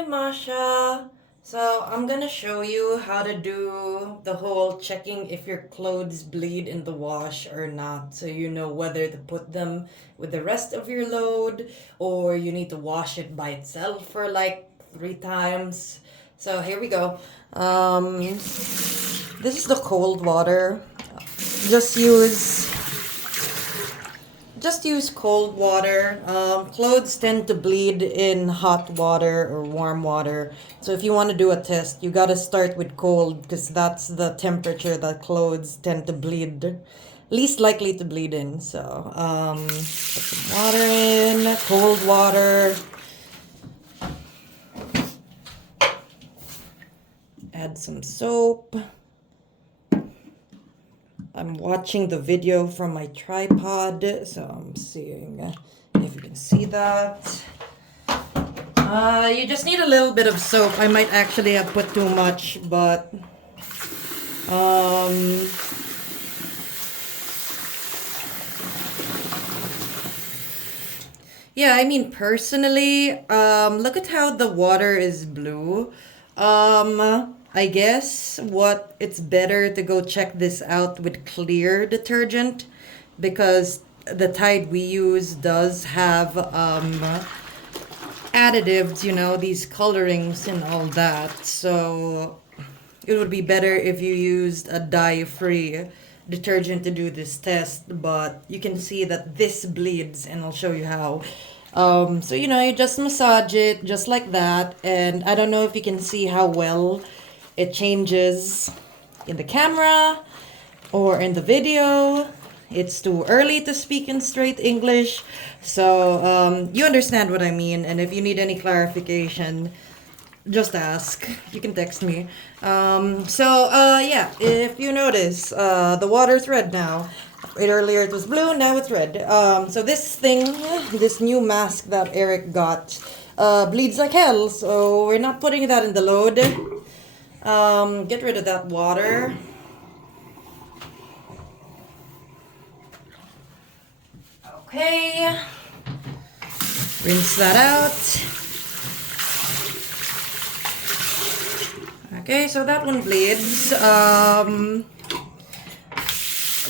Hi, Masha. So I'm gonna show you how to do the whole checking if your clothes bleed in the wash or not, so you know whether to put them with the rest of your load or you need to wash it by itself for like 3 times. So here we go. This is the cold water. Just use just use cold water. Clothes tend to bleed in hot water or warm water. So if you want to do a test, you got to start with cold because that's the temperature that clothes tend to bleed, least likely to bleed in. So put some water in, cold water. Add some soap. I'm watching the video from my tripod, so I'm seeing if you can see that. You just need a little bit of soap. I might actually have put too much, but um, yeah, I mean personally, look at how the water is blue. I guess what it's better to go check this out with clear detergent because the Tide we use does have additives, these colorings and all that. So it would be better if you used a dye-free detergent to do this test, but you can see that this bleeds, and I'll show you how. So you just massage it just like that, and I don't know if you can see how well it changes in the camera or in the video. It's too early to speak in straight English, so you understand what I mean, and if you need any clarification, just ask. You can text me. Yeah, if you notice, the water's red now. Earlier it was blue, now it's red. So this new mask that Eric got, bleeds like hell, so we're not putting that in the load. Get rid of that water. Okay. Rinse that out. Okay, so that one bleeds.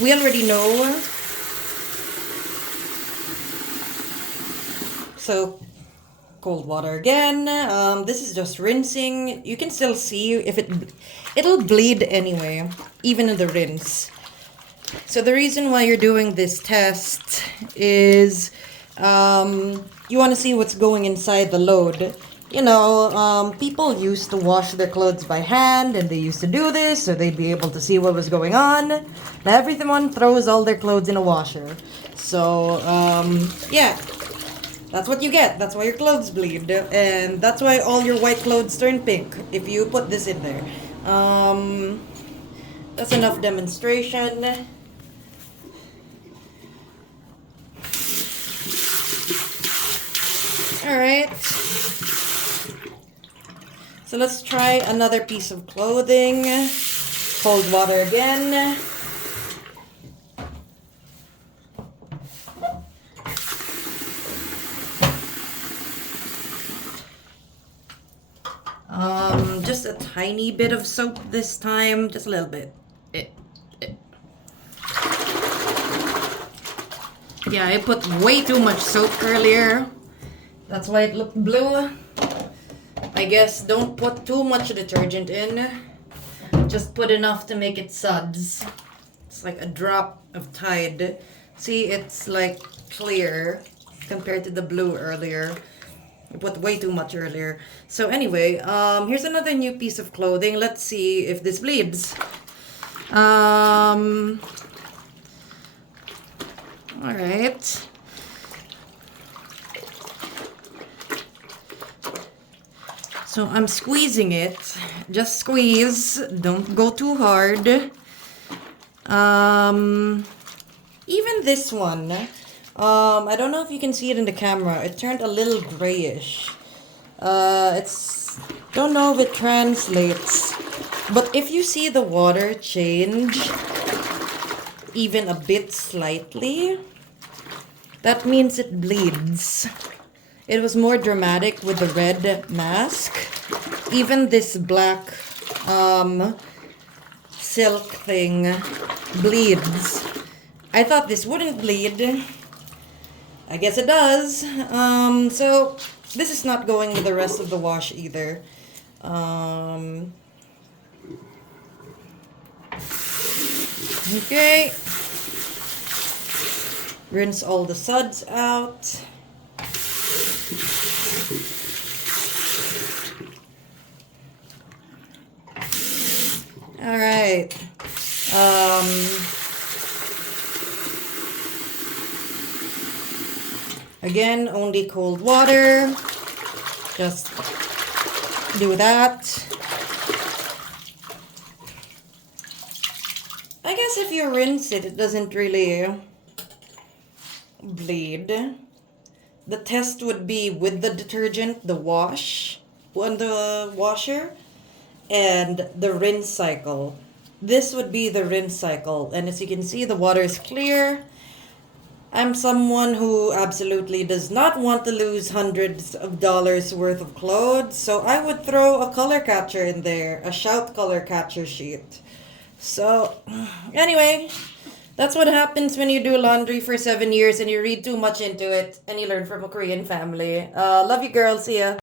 We already know. So, cold water again. This is just rinsing. You can still see if it'll bleed anyway, even in the rinse. So the reason why you're doing this test is you want to see what's going inside the load. People used to wash their clothes by hand and they used to do this so they'd be able to see what was going on. Now everyone throws all their clothes in a washer. So, yeah, that's what you get. That's why your clothes bleed. And that's why all your white clothes turn pink if you put this in there. That's enough demonstration. Alright. So let's try another piece of clothing. Cold water again. Just a tiny bit of soap this time. Just a little bit. Yeah, I put way too much soap earlier. That's why it looked blue. I guess don't put too much detergent in. Just put enough to make it suds. It's like a drop of Tide. See, it's like clear compared to the blue earlier. I put way too much earlier. So anyway, here's another new piece of clothing. Let's see if this bleeds. Alright. So I'm squeezing it. Just squeeze. Don't go too hard. Even this one. I don't know if you can see it in the camera. It turned a little grayish. Don't know if it translates. But if you see the water change even a bit slightly, that means it bleeds. It was more dramatic with the red mask. Even this black silk thing bleeds. I thought this wouldn't bleed. I guess it does. So this is not going with the rest of the wash either. Okay. Rinse all the suds out. All right. Again, only cold water. Just do that. I guess if you rinse it, it doesn't really bleed. The test would be with the detergent, the wash on the washer, and the rinse cycle. This would be the rinse cycle, and as you can see, the water is clear. I'm someone who absolutely does not want to lose hundreds of dollars worth of clothes, so I would throw a color catcher in there, a Shout color catcher sheet. So, anyway, that's what happens when you do laundry for 7 years and you read too much into it and you learn from a Korean family. Love you, girl. See ya.